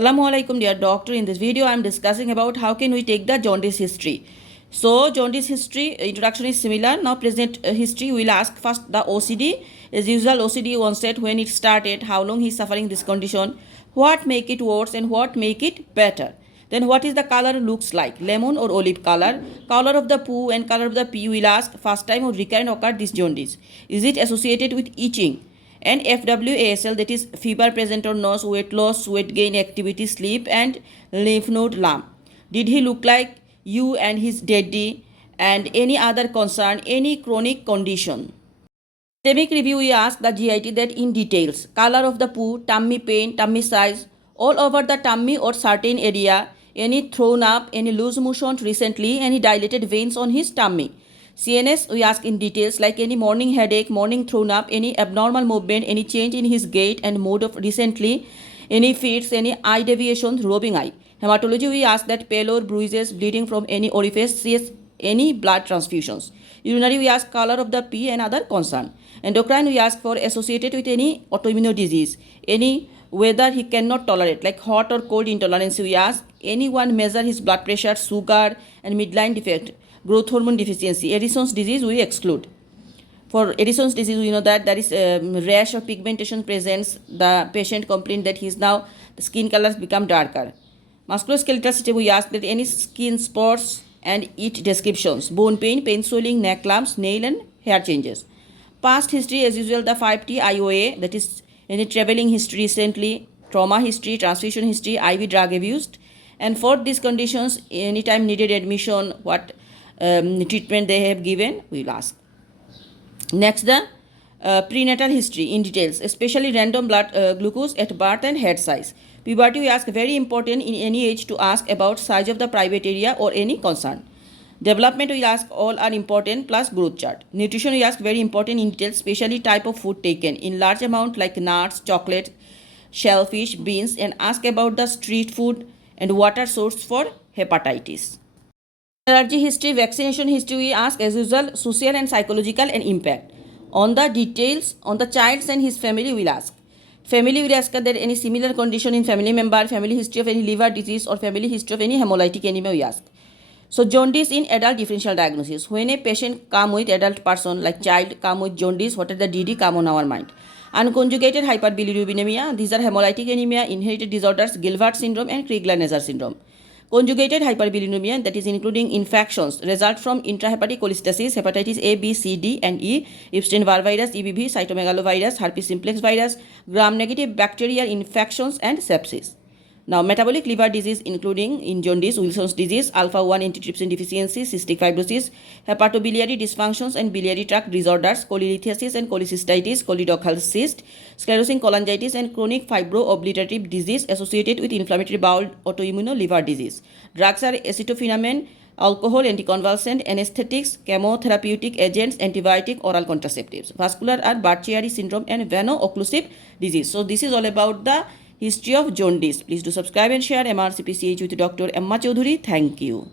Assalamualaikum dear doctor. In this video I am discussing about how can we take the jaundice history. So jaundice history introduction is similar. Now present history we will ask first the OCD. As usual OCD onset, when it started, how long he is suffering this condition, what make it worse and what make it better. Then what is the color looks like, lemon or olive color, color of the poo and color of the pee. We will ask first time or recurrent occurred this jaundice. Is it associated with itching? And FWASL, that is fever present or nose, weight loss, weight gain, activity, sleep and lymph node lump. Did he look like you and his daddy? And any other concern, any chronic condition. Systemic review, we ask the GIT that in details, color of the poo, tummy pain, tummy size, all over the tummy or certain area, any thrown up, any loose motion recently, any dilated veins on his tummy. CNS, we ask in details like any morning headache, morning thrown up, any abnormal movement, any change in his gait and mode of recently, any fits, any eye deviations, roving eye. Hematology, we ask that pallor, bruises, bleeding from any orifices, any blood transfusions. Urinary, we ask color of the pee and other concern. Endocrine, we ask for associated with any autoimmune disease, any whether he cannot tolerate like hot or cold intolerance. We ask anyone measure his blood pressure, sugar and midline defect, growth hormone deficiency. Addison's disease we exclude. For Addison's disease, we know that there is rash or pigmentation presents. The patient complained that the skin colors become darker. Musculoskeletal system, we ask that any skin spots and it descriptions, bone pain, pain swelling, neck lumps, nail and hair changes. Past history, as usual, the 5T IOA, that is any traveling history recently, trauma history, transfusion history, IV drug abused. And for these conditions, anytime needed admission, what treatment they have given, we will ask. Next, the prenatal history in details, especially random blood glucose at birth and head size. Puberty, we ask very important in any age to ask about size of the private area or any concern. Development, we ask all are important plus growth chart. Nutrition, we ask very important in details, especially type of food taken in large amount like nuts, chocolate, shellfish, beans, and ask about the street food and water source for hepatitis. Allergy history, vaccination history, we ask as usual social and psychological and impact. On the details on the child and his family, we will ask. Family, we ask that any similar condition in family member, family history of any liver disease or family history of any hemolytic anemia, we ask. So jaundice in adult differential diagnosis. When a patient come with adult person like child come with jaundice, what are the DD come on our mind? Unconjugated hyperbilirubinemia, these are hemolytic anemia, inherited disorders, Gilbert syndrome and Crigler-Najjar syndrome. Conjugated hyperbilirubinemia, that is including infections, result from intrahepatic cholestasis, hepatitis A, B, C, D and E, Epstein-Barr virus, EBV, cytomegalovirus, herpes simplex virus, gram-negative bacterial infections and sepsis. Now, metabolic liver disease including in jaundice, Wilson's disease, alpha-1 antitrypsin deficiency, cystic fibrosis, hepatobiliary dysfunctions and biliary tract disorders, cholelithiasis and cholecystitis, choledochal cyst, sclerosing cholangitis and chronic fibro-obliterative disease associated with inflammatory bowel autoimmune liver disease. Drugs are acetophenamine, alcohol, anticonvulsant, anesthetics, chemotherapeutic agents, antibiotic, oral contraceptives. Vascular are Budd-Chiari syndrome and veno-occlusive disease. So this is all about the history of jaundice. Please do subscribe and share MRCPCH with Dr. Emma Chaudhuri. Thank you.